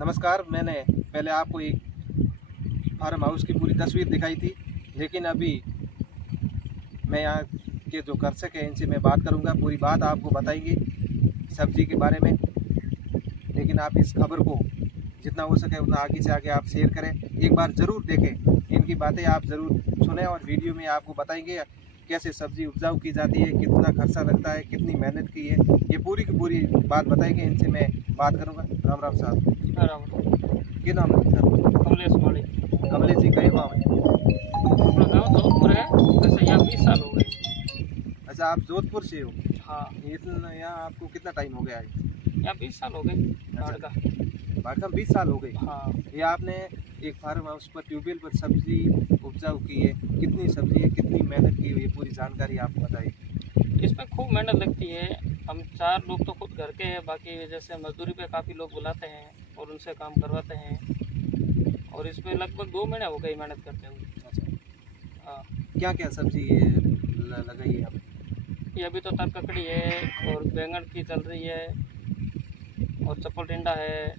नमस्कार। मैंने पहले आपको एक फार्म हाउस की पूरी तस्वीर दिखाई थी, लेकिन अभी मैं यहाँ के जो कर्षक हैं इनसे मैं बात करूँगा। पूरी बात आपको बताएंगे सब्जी के बारे में, लेकिन आप इस खबर को जितना हो सके उतना आगे से आगे आप शेयर करें। एक बार ज़रूर देखें, इनकी बातें आप ज़रूर सुनें और वीडियो में आपको बताएंगे कैसे सब्जी उपजाऊ की जाती है, कितना खर्चा लगता है, कितनी मेहनत की है, ये पूरी की पूरी बात बताएंगे। इनसे मैं बात करूँगा। राम राम साहब। क्या नाम है सर? कमलेश माड़ी। कमलेश जी कहे गाँव है? अपना गाँव जोधपुर है, वैसे यहाँ 20 साल हो गए। अच्छा, आप जोधपुर से हो? हाँ। इतना यहाँ आपको कितना टाइम हो गया है? यहाँ 20 साल हो गए। अच्छा, बाढ़ का 20 साल हो गए। हाँ। ये आपने एक फार्म हाउस पर ट्यूबवेल पर सब्जी उपजाऊ की है, कितनी सब्जी है, कितनी मेहनत की हुई है, पूरी जानकारी आप बताइए। इसमें खूब मेहनत लगती है। हम 4 लोग तो खुद घर के हैं, बाकी जैसे मजदूरी पे काफ़ी लोग बुलाते हैं और उनसे काम करवाते हैं, और इसमें लगभग 2 महीने हो गए मेहनत करते हुए। अच्छा, हाँ। क्या क्या सब्जी लगाई है आप? ये अभी तो तरककड़ी है और बैंगन की चल रही है और चप्पल टिंडा है,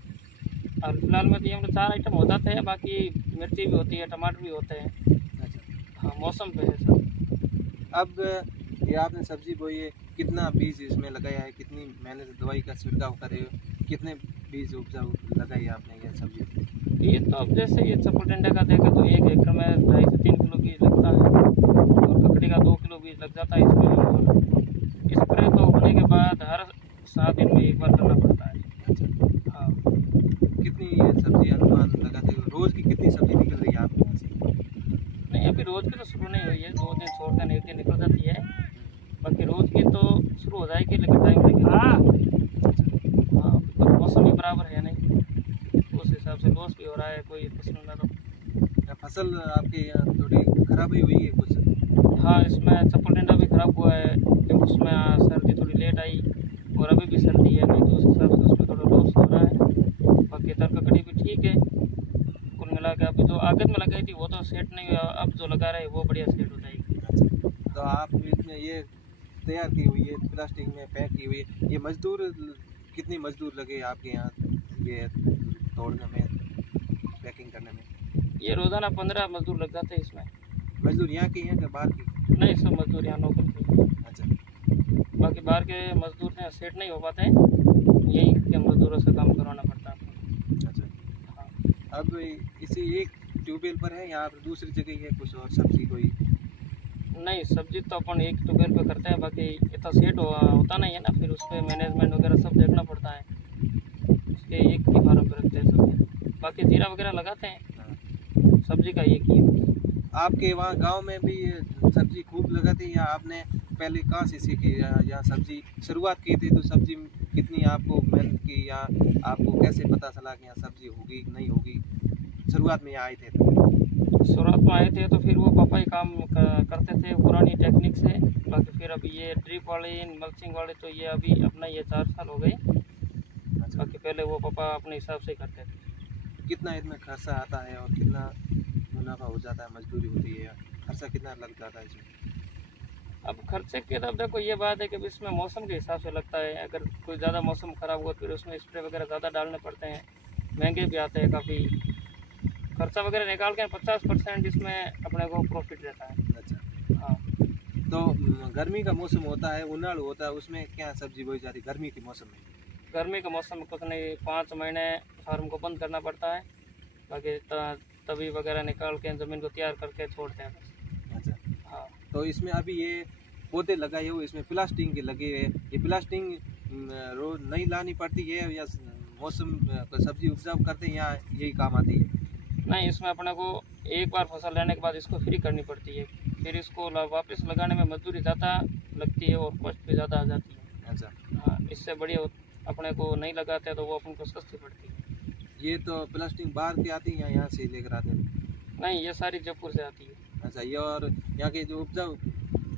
और फिलहाल में तो ये मतलब 4 आइटम हो जाते हैं, बाकी मिर्ची भी होती है, टमाटर भी होते हैं। अच्छा, हाँ, मौसम पे है सब। अब ये आपने सब्जी बोई है, कितना बीज इसमें लगाया है, कितनी मेहनत दवाई का छिड़काव करे हो, कितने बीज उपजाऊ लगाई आपने ये सब्जी? ये तो अब जैसे ये चप्पल टिंडे का देखें तो 1 एकड़ में 2.5 से 3 किलो बीज लगता है, और ककड़ी का 2 किलो बीज लग जाता है इसमें। और स्प्रे तो उगने के बाद हर 7 दिन में एक बार करना पड़ता है। अच्छा, हाँ। कितनी ये सब्जी अनुमान लगाते हो? रोज़ की कितनी सब्जी निकल रही है आपके यहाँ से? नहीं, अभी रोज़ की तो शुरू नहीं हुई है, 2 दिन छोड़ कर 1 दिन निकल जाती है। बाकी रोज़ की तो शुरू हो जाएगी, लेकिन टाइम लगेगा। हाँ, तो मौसम भी बराबर है नहीं, उस हिसाब से लॉस भी हो रहा है कोई फसल में तो। फसल आपके यहाँ थोड़ी खराब ही हुई है कुछ? हाँ, इसमें चप्पल टिंडा भी खराब हुआ है, क्योंकि उसमें सर्दी थोड़ी लेट आई और अभी भी सर्दी है, नहीं तो उस हिसाब से उसमें थोड़ा लॉस हो रहा है। बाकी तरककड़ी भी ठीक है कुल मिला के। अभी जो आगत में लगाई थी वो तो सेट नहीं हुआ, अब जो लगा रहे हैं वो बढ़िया सेट हो जाएगी। अच्छा, तो आप इसमें ये तैयार की हुई है, प्लास्टिक में पैक की हुई है, ये मजदूर कितनी मजदूर लगे आपके यहाँ ये तोड़ने में, पैकिंग करने में? ये रोज़ाना 15 मजदूर लग जाते हैं इसमें। मजदूर यहाँ के हैं कि बाहर की? नहीं, सब मजदूर यहाँ लोकल के। अच्छा, बाकी बाहर के मजदूर हैं, सेट नहीं हो पाते हैं, यही के मजदूरों से काम करवाना पड़ता है। अच्छा। हाँ। अब इसी एक ट्यूबवेल पर है या आप दूसरी जगह है कुछ और सब्जी कोई? नहीं, सब्जी तो अपन एक ट्यूबवेल पे करते हैं, बाकी इतना सेट होता नहीं है ना, फिर उस पर मैनेजमेंट वगैरह सब देखना पड़ता है, उसके एक ही फार्म पे रखते हैं सब्जी। बाकी जीरा वगैरह लगाते हैं, सब्जी का एक ही है। आपके वहाँ गांव में भी ये सब्जी खूब लगाती है या आपने पहले कहाँ से सीखी या सब्जी शुरुआत की थी तो सब्जी कितनी आपको मेहनत की, या आपको कैसे पता चला कि यहाँ सब्जी होगी नहीं होगी? शुरुआत में यहाँ आए थे तो? शुरुआत में आए थे तो फिर वो पापा ही काम करते थे पुरानी टेक्निक से। बाकी फिर अभी ये ड्रिप वाले मल्चिंग वाले तो ये अभी अपना ये 4 साल हो गए। अच्छा, बाकी पहले वो पापा अपने हिसाब से करते थे। कितना इसमें खर्चा आता है और कितना मुनाफा हो जाता है, मजदूरी होती है, खर्चा कितना लग जाता है इसमें? अब खर्चे की तब देखो ये बात है कि इसमें मौसम के हिसाब से लगता है। अगर कोई ज़्यादा मौसम ख़राब हुआ फिर उसमें स्प्रे वगैरह ज़्यादा डालने पड़ते हैं, महंगे भी आते हैं काफ़ी। खर्चा वगैरह निकाल के 50% इसमें अपने को प्रॉफिट रहता है। अच्छा, हाँ। तो गर्मी का मौसम होता है, उनाड़ू होता है, उसमें क्या सब्जी बोई जाती है गर्मी के मौसम में? गर्मी के मौसम में कुछ नहीं, 5 महीने फार्म को बंद करना पड़ता है, बाकी तवी वगैरह निकाल के ज़मीन को तैयार करके छोड़ते हैं बस। अच्छा, हाँ। तो इसमें अभी ये पौधे लगाए हुए इसमें प्लास्टिक के लगे हुए, ये प्लास्टिक रोज नहीं लानी पड़ती है या मौसम सब्जी उपजाऊ करते हैं या यही काम आती है? नहीं, इसमें अपने को एक बार फसल लेने के बाद इसको फ्री करनी पड़ती है, फिर इसको वापस लगाने में मजदूरी ज़्यादा लगती है और कॉस्ट भी ज़्यादा आ जाती है। अच्छा, हाँ, इससे बढ़िया अपने को नहीं लगाते तो वो अपन को सस्ती पड़ती है। ये तो प्लास्टिक बाहर से आती है या यहाँ से लेकर आते हैं? नहीं, ये सारी जयपुर से आती है। अच्छा, ये और यहाँ के जो उपजाऊ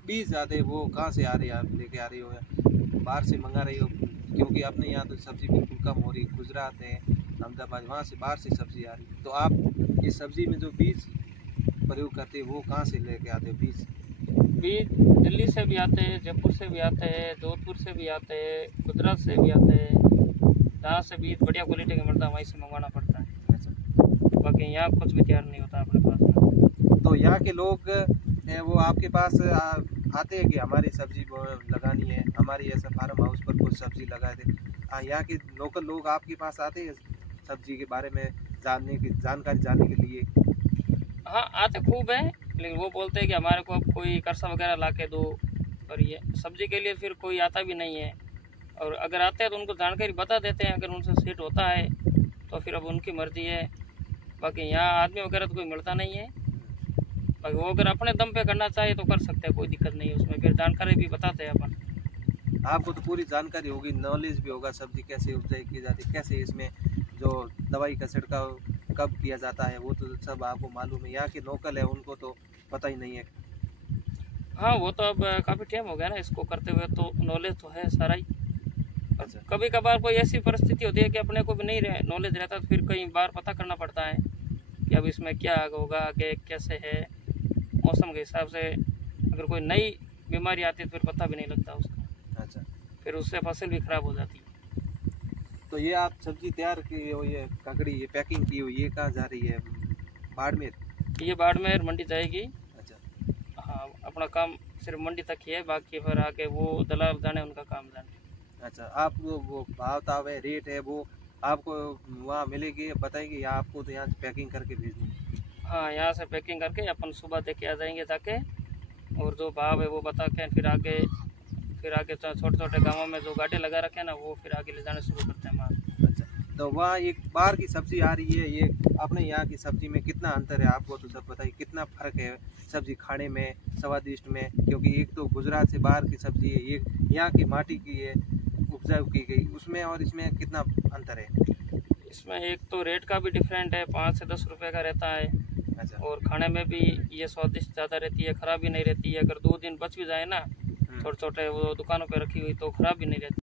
बीज आते हैं वो कहाँ से आ रहे हैं, आप लेके आ रही हो या बाहर से मंगा रही हो? क्योंकि अपने यहाँ तो सब्जी बिल्कुल कम हो रही, गुजरात है, अहमदाबाद, वहाँ से बाहर से सब्जी आ रही, तो आप इस सब्जी में जो बीज प्रयोग करते हैं वो कहाँ से लेके आते हो बीज? बीज दिल्ली से भी आते हैं, जयपुर से भी आते हैं, जोधपुर से भी आते हैं, गुजरात से भी आते हैं। जहाँ से बीज बढ़िया क्वालिटी का मिलता है वहीं से मंगवाना पड़ता है। अच्छा। बाकी यहाँ कुछ भी तैयार नहीं होता अपने पास में। तो यहाँ के लोग वो आपके पास आते हैं कि हमारी सब्जी लगानी है, हमारी ऐसा फार्म हाउस पर कुछ सब्जी लगा दे। यहाँ के लोकल लोग आपके पास आते हैं सब्जी के बारे में जानकारी जानने के लिए? हाँ आते खूब है, लेकिन वो बोलते हैं कि हमारे को अब कोई कर्सा वगैरह ला के दो, और ये सब्जी के लिए फिर कोई आता भी नहीं है। और अगर आते हैं तो उनको जानकारी बता देते हैं, अगर उनसे सेट होता है तो फिर अब उनकी मर्जी है। बाकी यहाँ आदमी वगैरह तो कोई मिलता नहीं है। बाकी वो अगर अपने दम पे करना चाहे तो कर सकते हैं, कोई दिक्कत नहीं है उसमें, फिर जानकारी भी बताते हैं अपन। आपको तो पूरी जानकारी होगी, नॉलेज भी होगा सब्जी कैसे उपजाई की जाती है, कैसे इसमें जो दवाई का छिड़काव कब किया जाता है, वो तो सब आपको मालूम है। यहाँ के लोकल है उनको तो पता ही नहीं है। हाँ वो तो अब काफ़ी टाइम हो गया ना इसको करते हुए, तो नॉलेज तो है सारा ही। अच्छा। कभी कभार कोई ऐसी परिस्थिति होती है कि अपने को भी नहीं नॉलेज रहता, तो फिर कई बार पता करना पड़ता है कि अब इसमें क्या होगा, आगे कैसे है। मौसम के हिसाब से अगर कोई नई बीमारी आती है तो फिर पता भी नहीं लगता उसका। अच्छा। फिर उससे फसल भी खराब हो जाती है। तो ये आप सब्जी तैयार की हो, ये ककड़ी ये पैकिंग की हुई, ये कहाँ जा रही है? बाड़मेर? ये बाड़मेर मंडी जाएगी। अच्छा। हाँ अपना काम सिर्फ मंडी तक ही है, बाकी फिर आके वो दलाल जाने उनका काम जाने। अच्छा। आप वो भाव ताव है, रेट है, वो आपको वहाँ मिलेगी, बताएंगे या आपको तो यहाँ से पैकिंग करके भेजनी है? हाँ यहाँ से पैकिंग करके अपन सुबह दे के आ जाएंगे जाके, और जो भाव है वो बता के फिर आगे छोटे छोटे गांवों में जो गाड़ी लगा रखे हैं ना, वो फिर आगे ले जाने शुरू करते हैं माल। अच्छा। तो वहाँ एक बाहर की सब्जी आ रही है, ये अपने यहाँ की सब्जी में कितना अंतर है आपको तो सब बताइए, कितना फ़र्क है सब्जी खाने में, स्वादिष्ट में? क्योंकि एक तो गुजरात से बाहर की सब्जी है, एक यहाँ की माटी की है, उपजाऊ की गई, उसमें और इसमें कितना अंतर है? इसमें एक तो रेट का भी डिफरेंट है, 5 से 10 रुपए का रहता है। अच्छा। और खाने में भी ये स्वादिष्ट ज़्यादा रहती है, ख़राब भी नहीं रहती है। अगर 2 दिन बच भी जाए ना छोटे छोटे वो दुकानों पे रखी हुई, तो ख़राब भी नहीं रहती।